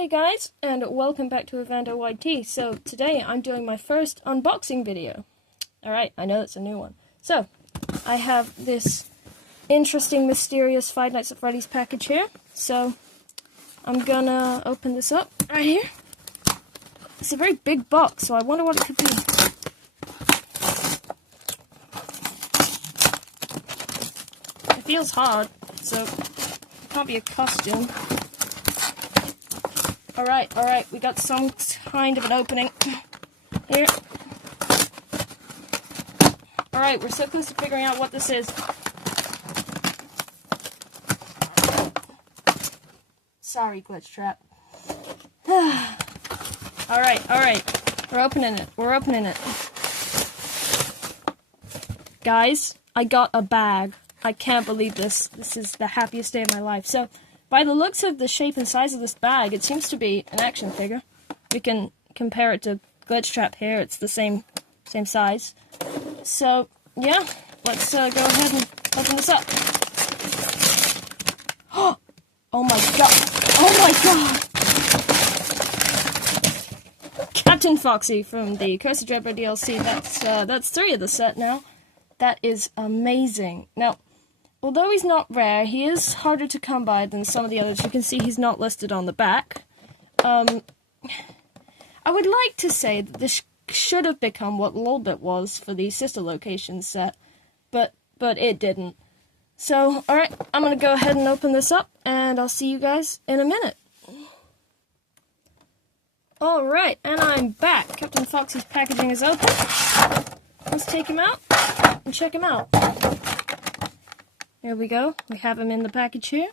Hey guys, and welcome back to Evander YT. So today I'm doing my first unboxing video. Alright, I know it's a new one. So, I have this interesting, mysterious Five Nights at Freddy's package here. So, I'm gonna open this up right here. It's a very big box, so I wonder what it could be. It feels hard, so it can't be a costume. Alright, we got some kind of an opening here. Alright, we're so close to figuring out what this is. Sorry, glitch trap. Alright, we're opening it. Guys, I got a bag. I can't believe this. This is the happiest day of my life. So, by the looks of the shape and size of this bag, it seems to be an action figure. We can compare it to Glitch Trap here. It's the same size. So, yeah, let's go ahead and open this up. Oh my god! Captain Foxy from the Curse of Dreadbird DLC. That's 3 of the set now. That is amazing. Now, although he's not rare, he is harder to come by than some of the others. You can see he's not listed on the back. I would like to say that this should have become what Lolbit was for the Sister Location set, but it didn't. So, alright, I'm gonna go ahead and open this up, and I'll see you guys in a minute. Alright, and I'm back. Captain Foxy's packaging is open. Let's take him out and check him out. There we go. We have him in the package here.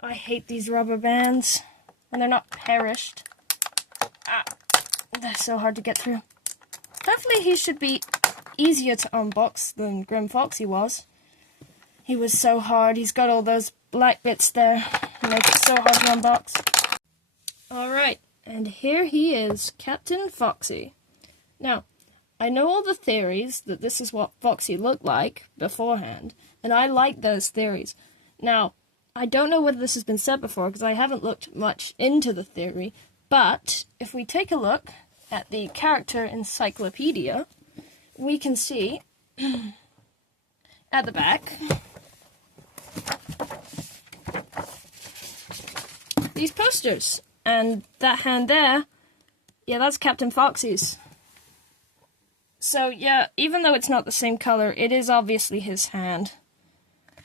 I hate these rubber bands when they're not perished. They're so hard to get through. Hopefully he should be easier to unbox than Grim Foxy was. He was so hard. He's got all those black bits there. It makes it so hard to unbox. Alright, and here he is, Captain Foxy. Now, I know all the theories that this is what Foxy looked like beforehand, and I like those theories. Now, I don't know whether this has been said before, because I haven't looked much into the theory, but if we take a look at the character encyclopedia, we can see at the back these posters, and that hand there, yeah, that's Captain Foxy's. So, yeah, even though it's not the same color, it is obviously his hand.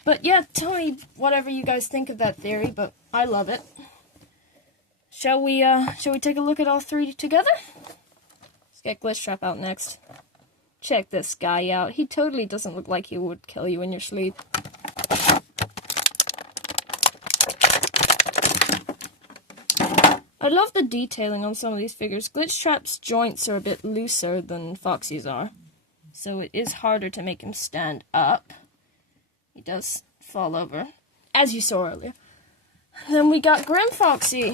But, yeah, tell me whatever you guys think of that theory, but I love it. Shall we take a look at all 3 together? Let's get Glitch Trap out next. Check this guy out. He totally doesn't look like he would kill you in your sleep. I love the detailing on some of these figures. Glitch Trap's joints are a bit looser than Foxy's are, so it is harder to make him stand up. He does fall over, as you saw earlier. Then we got Grim Foxy,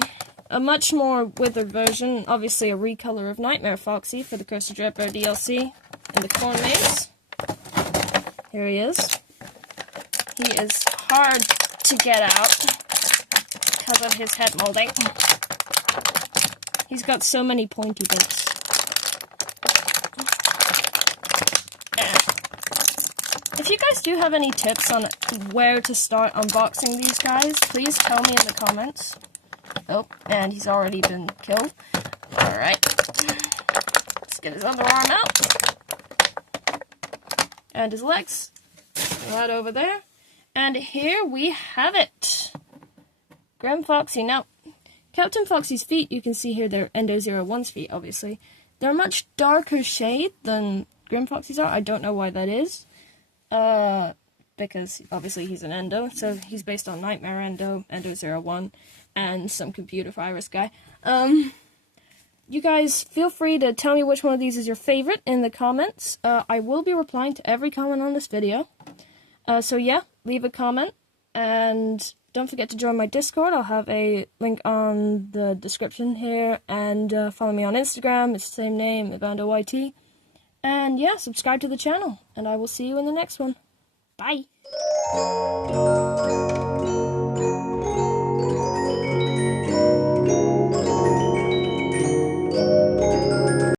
a much more withered version, obviously a recolor of Nightmare Foxy for the Curse of Dreadbird DLC in the corn maze. Here he is. He is hard to get out because of his head molding. He's got so many pointy bits. If you guys do have any tips on where to start unboxing these guys, please tell me in the comments. Oh, and he's already been killed. Alright. Let's get his underarm out. And his legs. Right over there. And here we have it. Grim Foxy. Now, Captain Foxy's feet, you can see here, they're Endo 01's feet, obviously. They're a much darker shade than Grim Foxy's are. I don't know why that is. Because, obviously, he's an Endo, so he's based on Nightmare Endo, Endo 01, and some computer virus guy. You guys, feel free to tell me which one of these is your favorite in the comments. I will be replying to every comment on this video. So yeah, leave a comment, and don't forget to join my Discord. I'll have a link on the description here, and follow me on Instagram. It's the same name, Evander YT. And yeah, subscribe to the channel, and I will see you in the next one. Bye!